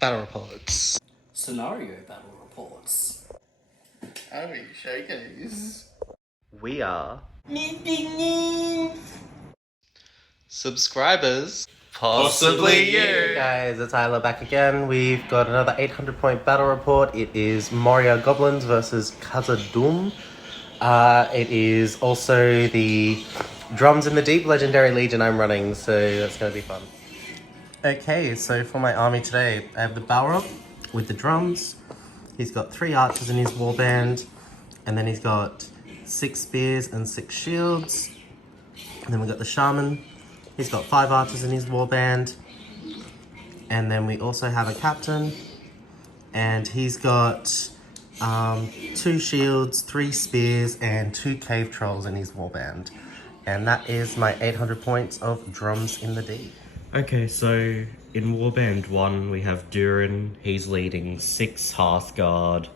Battle reports. Scenario battle reports. Harry Showcase. We are Subscribers. possibly you. Hey guys, it's Isla back again. We've got another 800-point battle report. It is Moria Goblins versus Khazad-Dum. It is also the Drums in the Deep Legendary Legion I'm running, so that's going to be fun. Okay, so for my army today, I have the Balrog with the drums. He's got 3 archers in his warband, and then he's got 6 spears and 6 shields. And then we've got the Shaman. He's got 5 archers in his warband. And then we also have a captain. And he's got 2 shields, 3 spears, and 2 cave trolls in his warband. And that is my 800 points of Drums in the Deep. Okay, so in Warband 1 we have Durin. He's leading 6 Hearthguard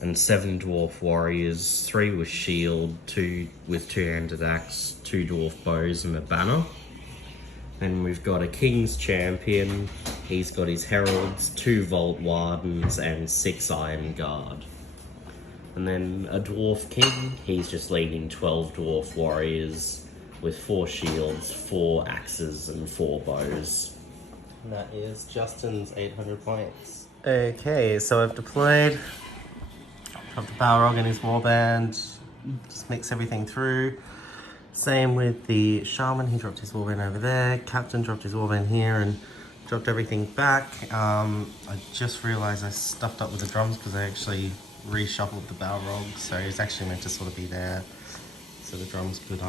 and 7 Dwarf Warriors, 3 with Shield, 2 with 2-handed axe, 2 Dwarf Bows and a banner. Then we've got a King's Champion. He's got his Heralds, 2 Vault Wardens and 6 Iron Guard. And then a Dwarf King. He's just leading 12 Dwarf Warriors with 4 shields, 4 axes and 4 bows. And that is Justin's 800 points. Okay, so I've deployed. Got the Balrog in his warband. Just mix everything through. Same with the Shaman, he dropped his warband over there. Captain dropped his warband here and dropped everything back. I just realized I stuffed up with the drums because I actually reshuffled the Balrog, so it's actually meant to sort of be there so the drums could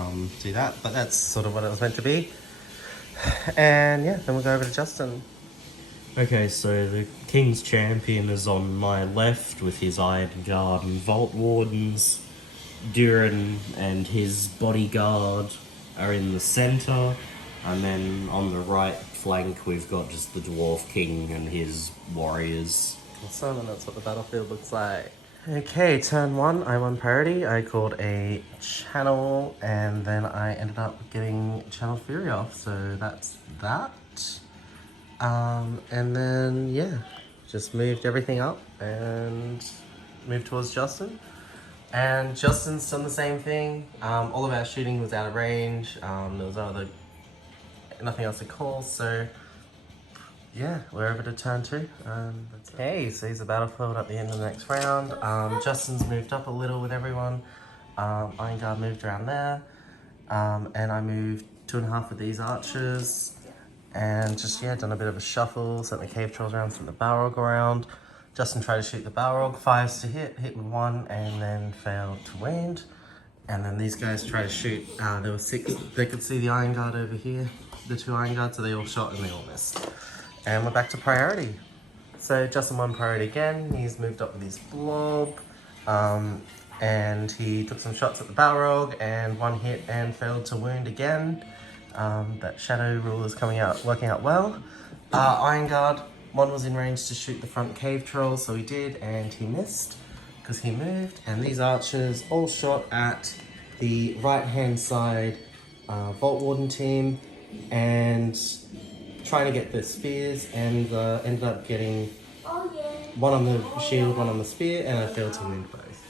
do that, but that's sort of what it was meant to be. And yeah, then we'll go over to Justin. Okay, so the King's Champion is on my left with his Iron Guard and Vault Wardens. Durin and his bodyguard are in the center, and then on the right flank we've got just the Dwarf King and his warriors. Awesome, and that's what the battlefield looks like. Okay, turn 1, I won priority. I called a channel, and then I ended up getting Channel Fury off, so that's that. And then, yeah, just moved everything up and moved towards Justin. And Justin's done the same thing. All of our shooting was out of range. There was nothing else to call, so yeah, we're over to turn 2. Okay, so he's the battlefield at the end of the next round. Justin's moved up a little with everyone. Iron Guard moved around there. And I moved 2.5 with these archers. And just, yeah, done a bit of a shuffle, sent the cave trolls around, sent the Balrog around. Justin tried to shoot the Balrog, 5s to hit with 1, and then failed to wound. And then these guys tried to shoot, there were 6, they could see the Iron Guard over here, the 2 Iron Guards, so they all shot and they all missed. And we're back to priority. So Justin won priority again, he's moved up with his blob, and he took some shots at the Balrog, and 1 hit and failed to wound again. That Shadow rule is working out well. Iron Guard, 1 was in range to shoot the front cave troll, so he did, and he missed because he moved. And these archers all shot at the right-hand side Vault Warden team and trying to get the spears, and ended up getting 1 on the shield, 1 on the spear, and I failed to wound both.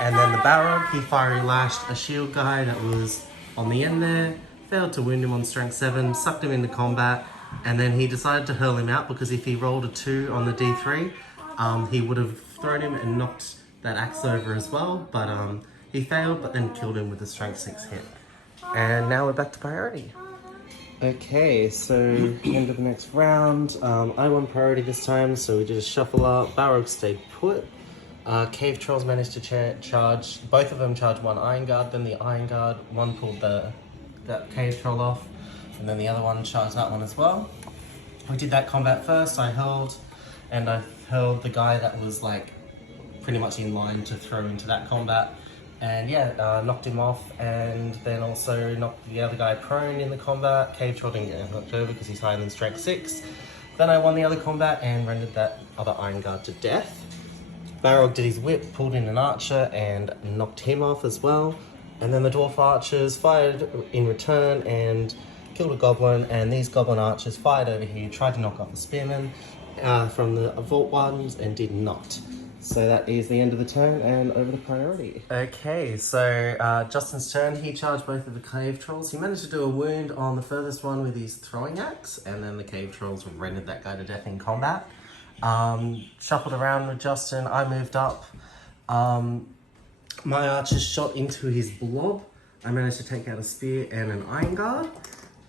And then the Balrog, he fiery lashed a shield guy that was on the end there, failed to wound him on strength 7, sucked him into combat, and then he decided to hurl him out because if he rolled a 2 on the D3, he would have thrown him and knocked that axe over as well, but he failed, but then killed him with a strength 6 hit. And now we're back to priority. Okay, so end of the next round. I won priority this time, so we did a shuffle up. Balrog stayed put. Cave Trolls managed to charge, both of them charged 1 Iron Guard, then the Iron Guard, 1 pulled that Cave Troll off, and then the other one charged that one as well. We did that combat first. I held the guy that was like pretty much in line to throw into that combat, and yeah, knocked him off, and then also knocked the other guy prone in the combat. Cave Troll didn't get knocked over because he's higher than strength 6. Then I won the other combat and rendered that other Iron Guard to death. Balrog did his whip, pulled in an archer and knocked him off as well. And then the dwarf archers fired in return and killed a goblin, and these goblin archers fired over here, tried to knock off the spearman, from the vault ones and did not. So that is the end of the turn and over to priority. Okay, so Justin's turn. He charged both of the cave trolls. He managed to do a wound on the furthest one with his throwing axe, and then the cave trolls rendered that guy to death in combat. Shuffled around with Justin. I moved up. My archers shot into his blob. I managed to take out a spear and an iron guard.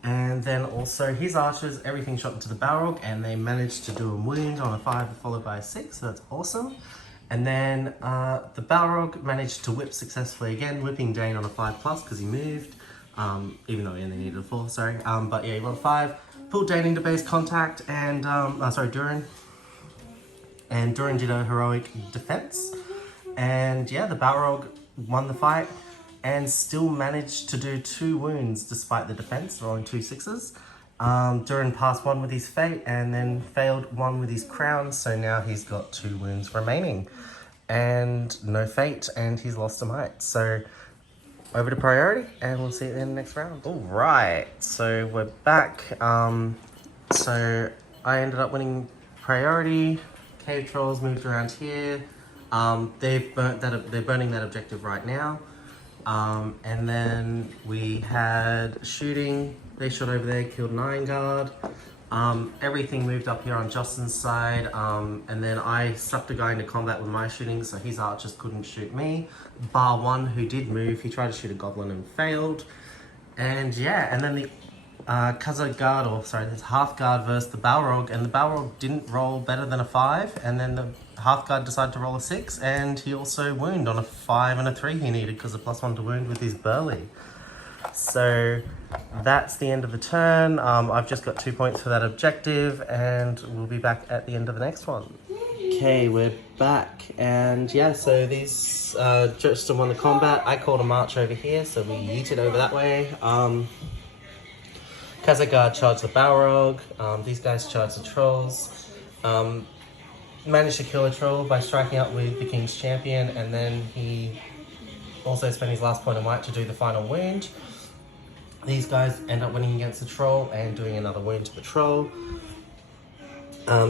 And then also his archers, everything shot into the Balrog, and they managed to do a wound on a 5 followed by a 6, so that's awesome. And then the Balrog managed to whip successfully again, whipping Dane on a 5+ because he moved, even though he only needed a 4, sorry. But yeah, he rolled 5, pulled Dane into base contact, and, Durin. And Durin did a heroic defense. And yeah, the Balrog won the fight and still managed to do 2 wounds despite the defense, rolling 2 6s. Durin passed 1 with his fate and then failed 1 with his crown, so now he's got 2 wounds remaining. And no fate, and he's lost a might. So over to priority, and we'll see you in the next round. Alright, so we're back. So I ended up winning priority. Cave trolls moved around here. They're burning that objective right now. And then we had shooting. They shot over there, killed an iron guard. Everything moved up here on Justin's side. And then I sucked a guy into combat with my shooting, so his archers couldn't shoot me. Bar one, who did move, he tried to shoot a goblin and failed. And yeah, and then the Khazad-Dum, this half guard versus the Balrog, and the Balrog didn't roll better than a 5, and then the half guard decided to roll a 6, and he also wounded on a 5 and a 3 he needed because of +1 to wound with his burly. So that's the end of the turn. I've just got 2 points for that objective, and we'll be back at the end of the next one. Okay, we're back, and yeah, so these Justin won the combat. I called a march over here, so we yeeted over that way. Khazad charged the Balrog. These guys charged the trolls. Managed to kill a troll by striking out with the King's Champion, and then he also spent his last point of might to do the final wound. These guys end up winning against the troll and doing another wound to the troll.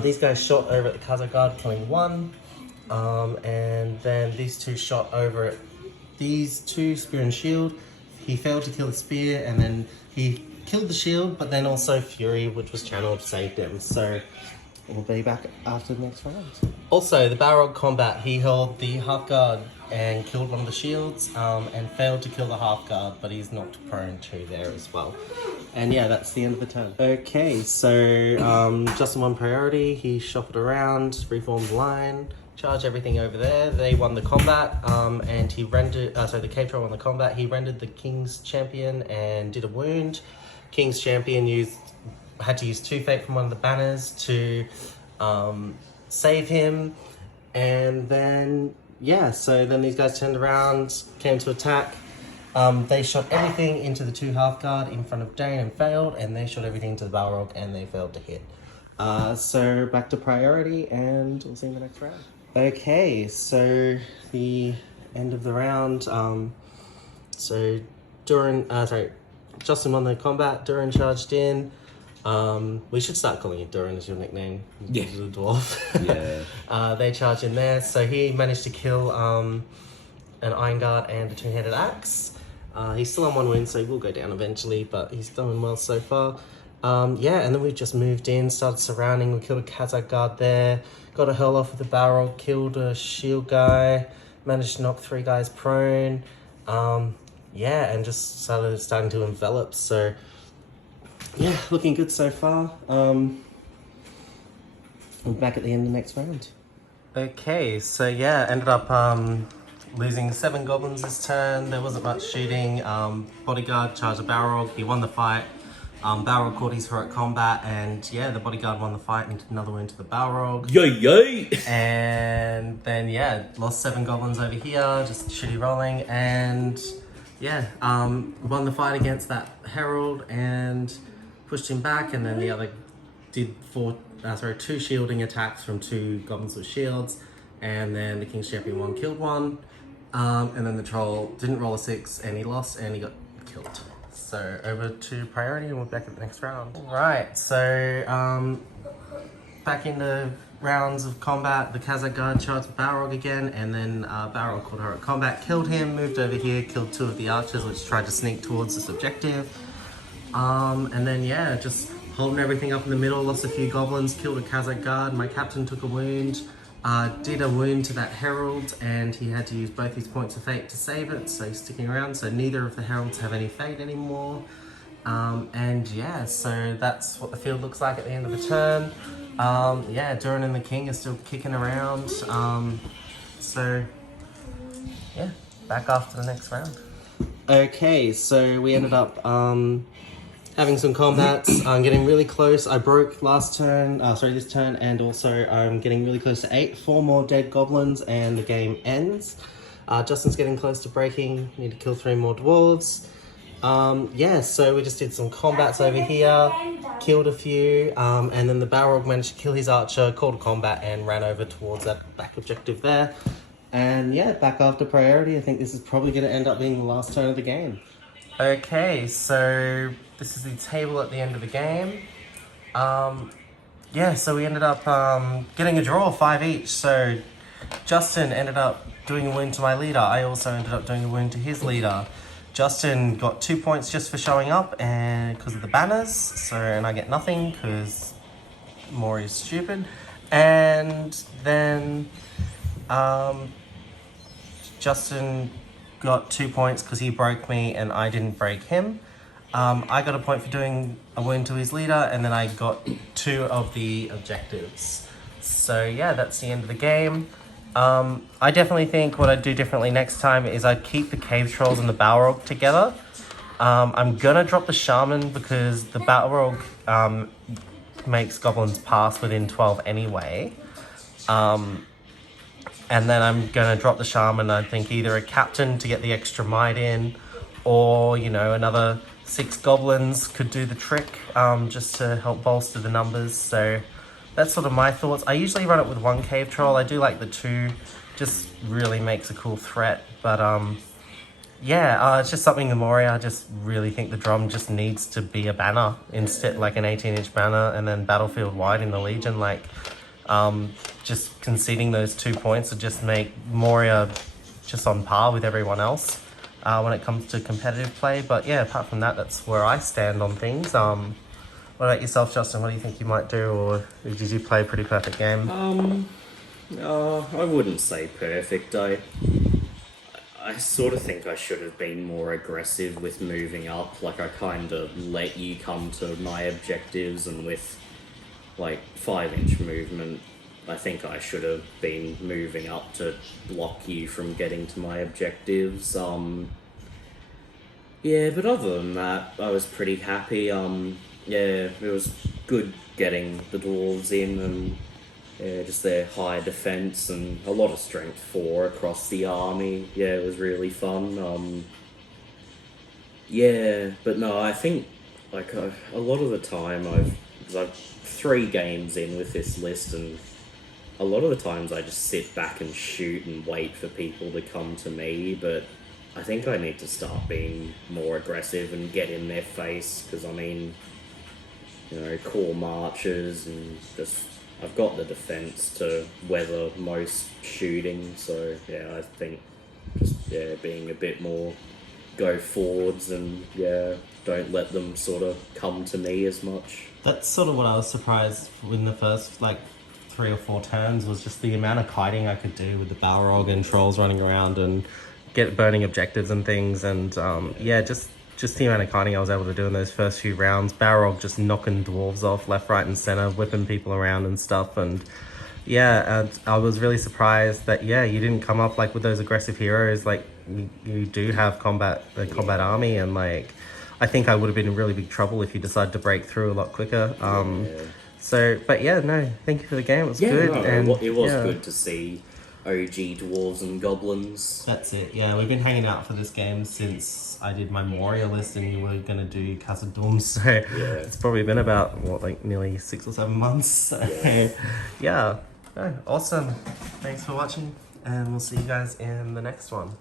These guys shot over at the Khazad, killing 1. And then these 2 shot over at these 2, spear and shield. He failed to kill the spear, and then he killed the shield, but then also Fury, which was channeled, saved him. So we'll be back after the next round. Also, the Balrog combat, he held the half guard and killed one of the shields, and failed to kill the half guard, but he's knocked prone 2 there as well. And yeah, that's the end of the turn. Okay, so Justin won priority. He shuffled around, reformed line, charged everything over there. They won the combat, and he rendered, the cave troll won the combat. He rendered the King's Champion and did a wound. King's Champion had to use 2 fate from one of the banners to save him. And then, yeah, so then these guys turned around, came to attack. They shot everything into the 2 half guard in front of Dane and failed, and they shot everything to the Balrog and they failed to hit. So back to priority, and we'll see you in the next round. Okay, so the end of the round. So Justin won the combat. Durin charged in. We should start calling you Durin as your nickname. Yeah. He's a dwarf. Yeah. They charged in there, so he managed to kill an iron guard and a 2-handed axe. He's still on 1 wound, so he will go down eventually, but he's done well so far. Yeah, and then we just moved in, started surrounding. We killed a Khazad guard there, got a hurl off with a barrel, killed a shield guy, managed to knock 3 guys prone. Yeah, and just starting to envelop. So yeah, looking good so far. We're back at the end of the next round. Okay, so yeah, ended up losing 7 goblins this turn. There wasn't much shooting. Bodyguard charged a Balrog. He won the fight. Balrog caught his heroic combat, and yeah, the bodyguard won the fight and did another wound to the Balrog. Yay, yay! And then yeah, lost 7 goblins over here, just shitty rolling, and yeah, won the fight against that Herald and pushed him back, and then the other did 2 shielding attacks from 2 goblins with shields, and then the King's Champion 1 killed 1, and then the troll didn't roll a 6 and he lost and he got killed. So over to priority, and we're back at the next round. Right, so back into rounds of combat. The Khazad guard charged Balrog again, and then Balrog caught her at combat, killed him, moved over here, killed 2 of the archers, which tried to sneak towards this objective. And then yeah, just holding everything up in the middle, lost a few goblins, killed a Khazad guard. My captain took a wound, did a wound to that herald, and he had to use both his points of fate to save it, so he's sticking around. So neither of the heralds have any fate anymore. And yeah, so that's what the field looks like at the end of the turn. Yeah, Durin and the king are still kicking around. So yeah, back after the next round. Okay, so we ended up having some combats. I'm getting really close. I broke this turn, and also I'm getting really close to 8. 4 more dead goblins, and the game ends. Justin's getting close to breaking. Need to kill 3 more dwarves. Yeah, so we just did some combats over here, killed a few, and then the Balrog managed to kill his archer, called a combat, and ran over towards that back objective there. And yeah, back after priority. I think this is probably going to end up being the last turn of the game. Okay, so this is the table at the end of the game. Yeah, so we ended up getting a draw, 5 each. So Justin ended up doing a wound to my leader. I also ended up doing a wound to his leader. Justin got 2 points just for showing up and because of the banners. So, and I get nothing because Moria's stupid. And then Justin got 2 points because he broke me and I didn't break him. I got a point for doing a wound to his leader, and then I got 2 of the objectives. So yeah, that's the end of the game. I definitely think what I'd do differently next time is I'd keep the cave trolls and the Balrog together. I'm gonna drop the shaman because the Balrog makes goblins pass within 12 anyway. And then I'm gonna drop the shaman. I think either a captain to get the extra might in, or you know, another 6 goblins could do the trick, just to help bolster the numbers. So that's sort of my thoughts. I usually run it with 1 cave troll. I do like the 2, just really makes a cool threat. But yeah, it's just something in Moria. I just really think the drum just needs to be a banner instead, like an 18-inch banner, and then battlefield wide in the Legion. Like, just conceding those 2 points would just make Moria just on par with everyone else when it comes to competitive play. But yeah, apart from that, that's where I stand on things. What about yourself, Justin? What do you think you might do, or did you play a pretty perfect game? I wouldn't say perfect. I sort of think I should have been more aggressive with moving up. Like, I kind of let you come to my objectives, and with like 5-inch movement, I think I should have been moving up to block you from getting to my objectives. Yeah, but other than that, I was pretty happy. Yeah, it was good getting the dwarves in, and yeah, just their high defense and a lot of strength 4 across the army. Yeah, it was really fun. Yeah, but no, I think like a lot of the time I've 3 games in with this list, and a lot of the times I just sit back and shoot and wait for people to come to me. But I think I need to start being more aggressive and get in their face, because I mean, you know, core marches, and just I've got the defense to weather most shooting. So yeah, I think just being a bit more go forwards, and yeah, don't let them sort of come to me as much. That's sort of what I was surprised in the first like 3 or 4 turns, was just the amount of kiting I could do with the Balrog and trolls running around and get burning objectives and things. And yeah, just the amount of kiting I was able to do in those first few rounds. Balrog just knocking dwarves off left, right and center, whipping people around and stuff. And yeah, and I was really surprised that yeah, you didn't come up like with those aggressive heroes. Like you do have combat army, and like I think I would have been in really big trouble if you decided to break through a lot quicker. So, but yeah, no, thank you for the game. It was good. No, and it was good to see OG dwarves and goblins. That's it. Yeah, we've been hanging out for this game since I did my Moria list, and you were gonna do Khazad-Dum. So it's probably been about like nearly 6 or 7 months. So, yeah. No, awesome. Thanks for watching, and we'll see you guys in the next one.